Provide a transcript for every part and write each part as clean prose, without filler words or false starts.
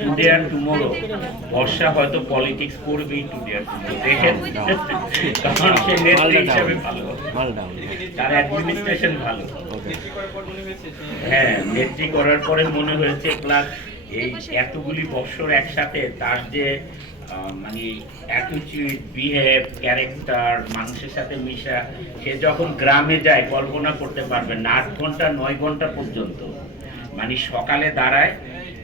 Today আর tomorrow, বর্ষা হয়তো politics করবেই today আর tomorrow, দেখেন। কারণ সে নেত্রী হিসাবে ভালো, তার অ্যাডমিনিস্ট্রেশন ভালো। হ্যাঁ, নেত্রী করার পরে মনে হয়েছে, প্লাস এই এতগুলি বৎসর একসাথে তার যে মানে অ্যাটিটিউড, বিহেভ, ক্যারেক্টার, মানুষের সাথে মিশা, সে যখন গ্রামে যায় কল্পনা করতে পারবেন না, 8 ঘন্টা 9 ঘন্টা পর্যন্ত, মানে সকালে দাঁড়ায়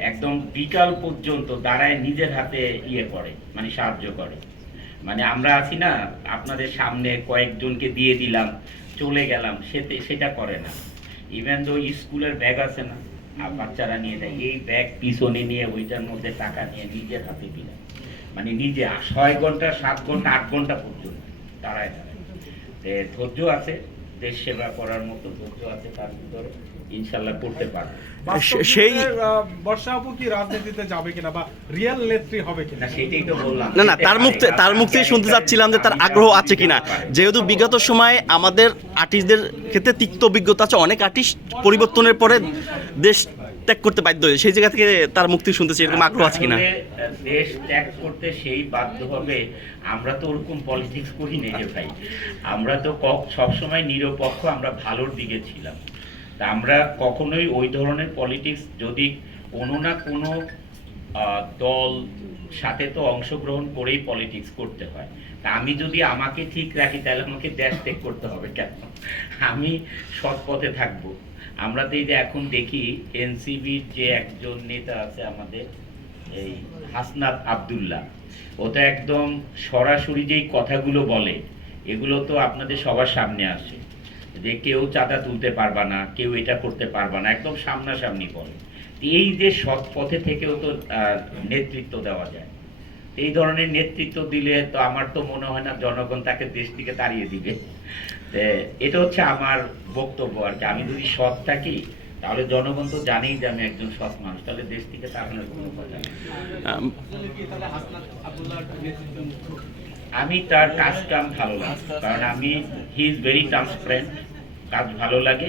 একদম বিকাল পর্যন্ত দাঁড়ায়, নিজের হাতে ইয়ে করে, মানে সাহায্য করে। মানে আমরা আছি না, আপনাদের সামনে কয়েকজনকে দিয়ে দিলাম চলে গেলাম, সেটা করে না। ইভেন তো স্কুলের ব্যাগ আছে না, আর বাচ্চারা নিয়ে যায়, এই ব্যাগ পিছনে নিয়ে ওইটার মধ্যে টাকা নিয়ে নিজের হাতে দিলাম, মানে নিজে 6 ঘন্টা 7 ঘন্টা 8 ঘন্টা পর্যন্ত দাঁড়ায় দাঁড়ায়। ধৈর্য আছে, দেশ সেবা করার মতো ধৈর্য আছে তার ভিতরে, ইনশাল্লাহ করতে পারবে। সেই বর্ষা আপু কি রাজনীতিতে যাবে কিনা বা রিয়েল নেত্রী হবে কিনা, সেটাই তো বললাম। না, তার মুখ থেকে শুনতে চাচ্ছিলাম যে তার আগ্রহ আছে কিনা, যেহেতু বিগত সময়ে আমাদের আর্টিস্টদের ক্ষেত্রে তিক্ত অভিজ্ঞতা আছে, অনেক আর্টিস্ট পরিবর্তনের পরে দেশ ত্যাগ করতে বাধ্য হয়, সেই জায়গা থেকে তার মুখ থেকে শুনতেছি এরকম আগ্রহ আছে কিনা। দেশ ত্যাগ করতে সেই বাধ্য হবে, আমরা তো ওরকম পলিটিক্স করি না যে ভাই, আমরা তো সবসময় নিরপেক্ষ, আমরা ভালোর দিকে ছিলাম। তা আমরা কখনোই ওই ধরনের পলিটিক্স, যদি কোনো না কোনো দল সাথে তো অংশগ্রহণ করেই পলিটিক্স করতে হয়। তা আমি যদি আমাকে ঠিক রাখি তাহলে আমাকে দেশ ত্যাগ করতে হবে কেন? আমি সৎ পথে থাকবো। আমরা তো এই যে এখন দেখি এনসিবির যে একজন নেতা আছে আমাদের, এই হাসনাত আব্দুল্লাহ, ও তো একদম সরাসরি যেই কথাগুলো বলে, এগুলো তো আপনাদের সবার সামনে আসে যে কেউ চাঁদা তুলতে পারবা না, কেউ এটা করতে পারবা না, একদম সামনাসামনি বলে। এই যে সৎ পথে থেকেও তো নেতৃত্ব দেওয়া যায়, এই ধরনের নেতৃত্ব দিলে তো আমার তো মনে হয় না জনগণ তাকে দেশ থেকে তাড়িয়ে দিবে। এটা হচ্ছে আমার বক্তব্য আর কি। আমি যদি সৎ থাকি তাহলে জনগণ তো জানেই যে আমি একজন সৎ মানুষ, তাহলে দেশ থেকে তাড়ানোর কোনো কথা নেই। আমি তার কাজ কাম ভালো লাগে, কারণ আমি হি ইজ ভেরি ট্রান্সপারেন্ট, কাজ ভালো লাগে।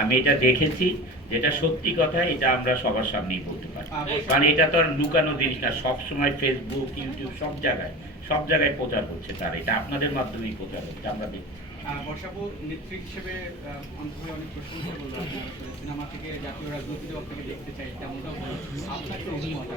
আমি এটা দেখেছি, যেটা সত্যি কথা, এটা আমরা সবার সামনেই বলতে পারি, কারণ এটা তো আর লুকানো জিনিস না, সবসময় ফেসবুক, ইউটিউব সব জায়গায় প্রচার হচ্ছে তার, এটা আপনাদের মাধ্যমেই প্রচার হচ্ছে, আমরা দেখছি। বর্ষাপু নেত্রী হিসেবে অনেক প্রশংসা করলো, সিনেমা থেকে জাতীয় রাজনৈতিক দল থেকে দেখতে চাই, তেমনটাও আপনার কি অভিমত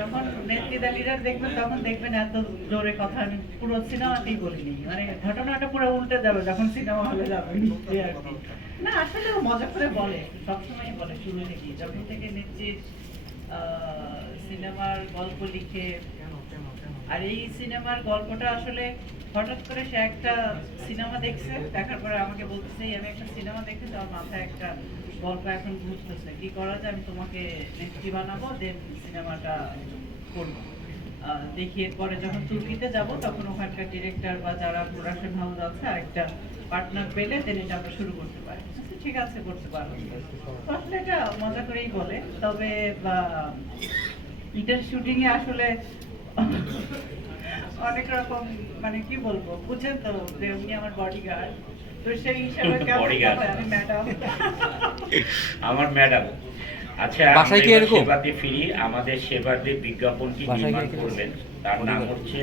যখন নেত্রীরা লিডার দেখবেন তখন দেখবেন এত জোরে কথা আমি পুরো সিনেমাতেই বলিনি, মানে ঘটনাটা পুরো উল্টে যাবে যখন সিনেমা হলে যাবে। না আসলে ও মজা করে বলে, সবসময় বলে শুরু থেকে, যখন থেকে নেত্রীর সিনেমার গল্প লিখে, আর এই সিনেমার গল্পটা আসলে হঠাৎ করে সে একটা সিনেমা দেখছে, দেখার পরে আমাকে বলতেছে আমি একটা সিনেমা দেখেছি, আমার মাথায় একটা গল্প এখন ঘুরতেছে, কি করা যায়, আমি তোমাকে নেত্রী বানাবো, দেন সিনেমাটা করবো। দেখিয়ে পরে যখন তুর্কিতে যাব তখন ওখানকার ডিরেক্টর বা যারা প্রোডাকশন হাউস আছে আরেকটা পার্টনার পেলে দেন এটা আমরা শুরু করতে পারি। ঠিক আছে, করতে পারবো। আসলে এটা মজা করেই বলে, তবে এটার শুটিং এ আসলে অনেক রকম, মানে কি বলবো, বুঝেন তো যে উনি আমার বডিগার্ড, তো সেই হিসাবে আমি ম্যাডাম, আমার ম্যাডাম। আচ্ছা, বাসায় কি এরকম সেবাতে ফিরি, আমাদের সেবাতে বিজ্ঞাপন কি নির্মাণ করবেন, তার নাম হচ্ছে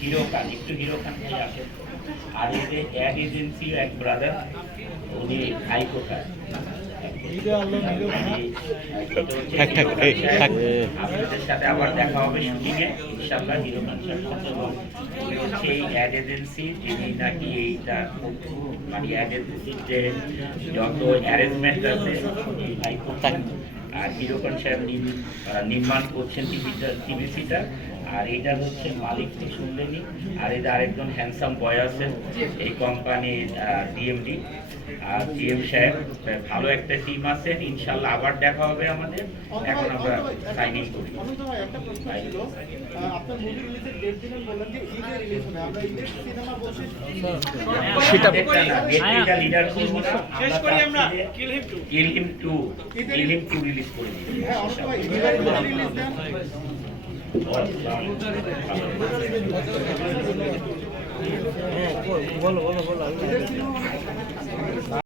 হিরো খান। একটু হিরো খান ভাই আসেন। আর এই যে অ্যাড এজেন্সি এক ব্রাদার, উনি হাইকোর্টার, আপনাদের সাথে আবার দেখা হবে শুটিং এ ইনশাআল্লাহ। হিরো খান হচ্ছে এই অ্যাড এজেন্সি, যিনি নাকি এইটা মানে অ্যাড এজেন্সির যে যত অ্যারেঞ্জমেন্ট আছে আর হিরো খান সাহেব নির্মাণ করছেন টিভিসিটা। আর এইটা হচ্ছে মালিক তো শুনলেনি, আর এটা আরেকজন হ্যান্ডসাম বয় আছেন এই কোম্পানির ডিএমডি, আর জিএম সাহেব, ভালো একটা টিম আছেন। ইনশাল্লাহ আবার দেখা হবে আমাদের। এখন আমরা সাইনিং করি। সেটা লিডার করবো না, কিল হিম 2 রিলিজ করে দিই। বলো